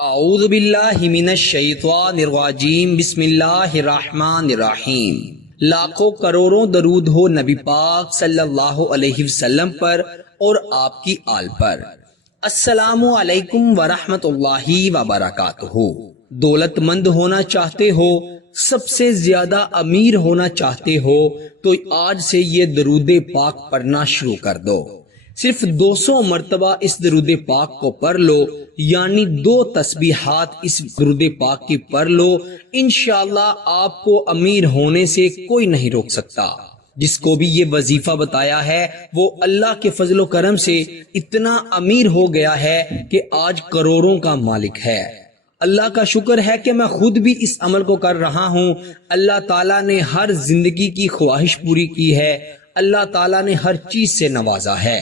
اعوذ باللہ من الشیطان الرجیم بسم اللہ الرحمن الرحیم۔ لاکھوں کروڑوں درود ہو نبی پاک صلی اللہ علیہ وسلم پر اور آپ کی آل پر۔ السلام علیکم ورحمۃ اللہ وبرکاتہ۔ دولت مند ہونا چاہتے ہو، سب سے زیادہ امیر ہونا چاہتے ہو تو آج سے یہ درود پاک پڑھنا شروع کر دو۔ صرف 200 مرتبہ اس درود پاک کو پڑھ لو، یعنی 2 تسبیحات اس درود پاک کی پڑھ لو، انشاءاللہ آپ کو امیر ہونے سے کوئی نہیں روک سکتا۔ جس کو بھی یہ وظیفہ بتایا ہے وہ اللہ کے فضل و کرم سے اتنا امیر ہو گیا ہے کہ آج کروڑوں کا مالک ہے۔ اللہ کا شکر ہے کہ میں خود بھی اس عمل کو کر رہا ہوں۔ اللہ تعالیٰ نے ہر زندگی کی خواہش پوری کی ہے، اللہ تعالیٰ نے ہر چیز سے نوازا ہے۔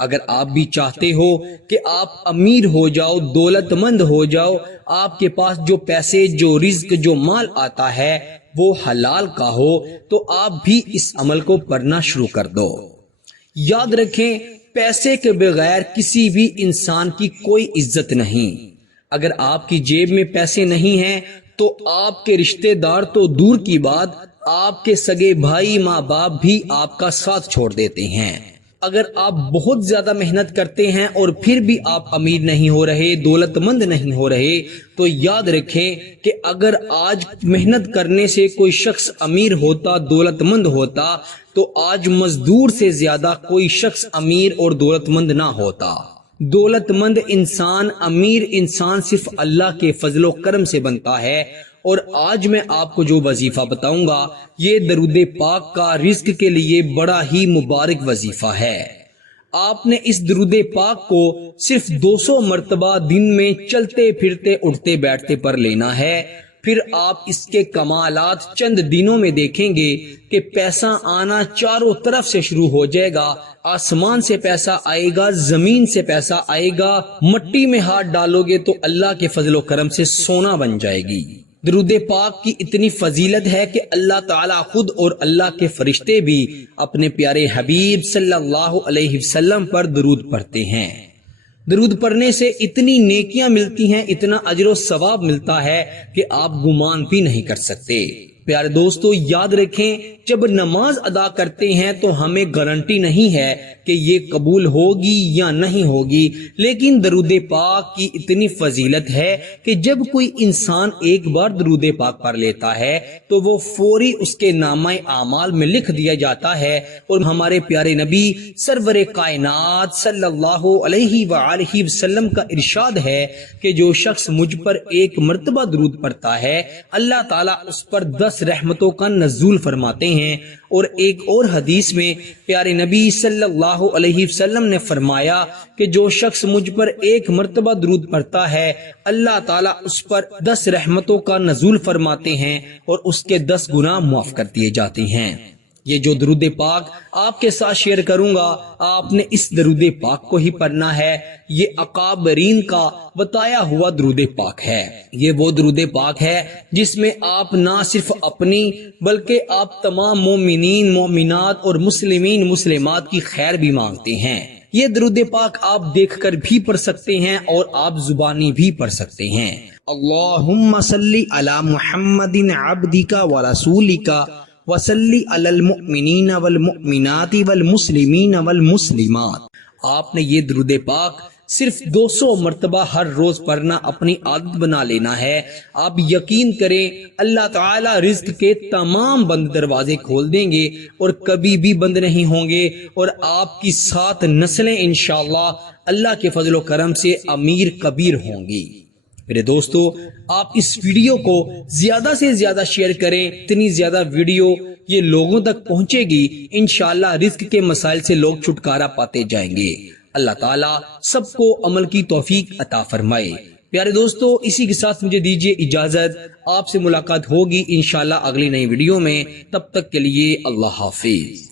اگر آپ بھی چاہتے ہو کہ آپ امیر ہو جاؤ، دولت مند ہو جاؤ، آپ کے پاس جو پیسے، جو رزق، جو مال آتا ہے وہ حلال کا ہو، تو آپ بھی اس عمل کو پڑھنا شروع کر دو۔ یاد رکھیں، پیسے کے بغیر کسی بھی انسان کی کوئی عزت نہیں۔ اگر آپ کی جیب میں پیسے نہیں ہیں تو آپ کے رشتہ دار تو دور کی بات، آپ کے سگے بھائی، ماں باپ بھی آپ کا ساتھ چھوڑ دیتے ہیں۔ اگر آپ بہت زیادہ محنت کرتے ہیں اور پھر بھی آپ امیر نہیں ہو رہے، دولت مند نہیں ہو رہے، تو یاد رکھیں کہ اگر آج محنت کرنے سے کوئی شخص امیر ہوتا، دولت مند ہوتا، تو آج مزدور سے زیادہ کوئی شخص امیر اور دولت مند نہ ہوتا۔ دولت مند انسان، امیر انسان صرف اللہ کے فضل و کرم سے بنتا ہے۔ اور آج میں آپ کو جو وظیفہ بتاؤں گا یہ درود پاک کا رزق کے لیے بڑا ہی مبارک وظیفہ ہے۔ آپ نے اس درود پاک کو صرف 200 مرتبہ دن میں چلتے پھرتے اٹھتے بیٹھتے پر لینا ہے۔ پھر آپ اس کے کمالات چند دنوں میں دیکھیں گے کہ پیسہ آنا چاروں طرف سے شروع ہو جائے گا۔ آسمان سے پیسہ آئے گا، زمین سے پیسہ آئے گا، مٹی میں ہاتھ ڈالو گے تو اللہ کے فضل و کرم سے سونا بن جائے گی۔ درود پاک کی اتنی فضیلت ہے کہ اللہ تعالیٰ خود اور اللہ کے فرشتے بھی اپنے پیارے حبیب صلی اللہ علیہ وسلم پر درود پڑھتے ہیں۔ درود پڑھنے سے اتنی نیکیاں ملتی ہیں، اتنا اجر و ثواب ملتا ہے کہ آپ گمان بھی نہیں کر سکتے۔ پیارے دوستو، یاد رکھیں، جب نماز ادا کرتے ہیں تو ہمیں گارنٹی نہیں ہے کہ یہ قبول ہوگی یا نہیں ہوگی، لیکن درود پاک کی اتنی فضیلت ہے کہ جب کوئی انسان ایک بار درود پاک پڑھ لیتا ہے تو وہ فوری اس کے نامہ اعمال میں لکھ دیا جاتا ہے۔ اور ہمارے پیارے نبی سرور کائنات صلی اللہ علیہ وآلہ وسلم کا ارشاد ہے کہ جو شخص مجھ پر ایک مرتبہ درود پڑھتا ہے اللہ تعالیٰ اس پر 10 رحمتوں کا نزول فرماتے ہیں۔ اور ایک اور حدیث میں پیارے نبی صلی اللہ علیہ وسلم نے فرمایا کہ جو شخص مجھ پر ایک مرتبہ درود پڑھتا ہے اللہ تعالیٰ اس پر 10 رحمتوں کا نزول فرماتے ہیں اور اس کے 10 گناہ معاف کر دیے جاتے ہیں۔ یہ جو درود پاک آپ کے ساتھ شیئر کروں گا، آپ نے اس درود پاک کو ہی پڑھنا ہے۔ یہ اکابرین کا بتایا ہوا درود پاک ہے۔ یہ وہ درود پاک ہے جس میں آپ نہ صرف اپنی بلکہ آپ تمام مومنین، مومنات اور مسلمین، مسلمات کی خیر بھی مانگتے ہیں۔ یہ درود پاک آپ دیکھ کر بھی پڑھ سکتے ہیں اور آپ زبانی بھی پڑھ سکتے ہیں۔ اللہم صلی علی محمد عبدک ورسولک وصلی علی المؤمنین والمؤمنات والمسلمین والمسلمات۔ آپ نے یہ درود پاک صرف 200 مرتبہ ہر روز پڑھنا اپنی عادت بنا لینا ہے۔ آپ یقین کریں اللہ تعالیٰ رزق کے تمام بند دروازے کھول دیں گے اور کبھی بھی بند نہیں ہوں گے، اور آپ کی 7 نسلیں انشاءاللہ اللہ کے فضل و کرم سے امیر کبیر ہوں گی۔ میرے دوستو، آپ اس ویڈیو کو زیادہ سے زیادہ شیئر کریں، اتنی زیادہ ویڈیو یہ لوگوں تک پہنچے گی، انشاءاللہ رزق کے مسائل سے لوگ چھٹکارا پاتے جائیں گے۔ اللہ تعالیٰ سب کو عمل کی توفیق عطا فرمائے۔ پیارے دوستو، اسی کے ساتھ مجھے دیجیے اجازت، آپ سے ملاقات ہوگی انشاءاللہ اگلی نئی ویڈیو میں۔ تب تک کے لیے اللہ حافظ۔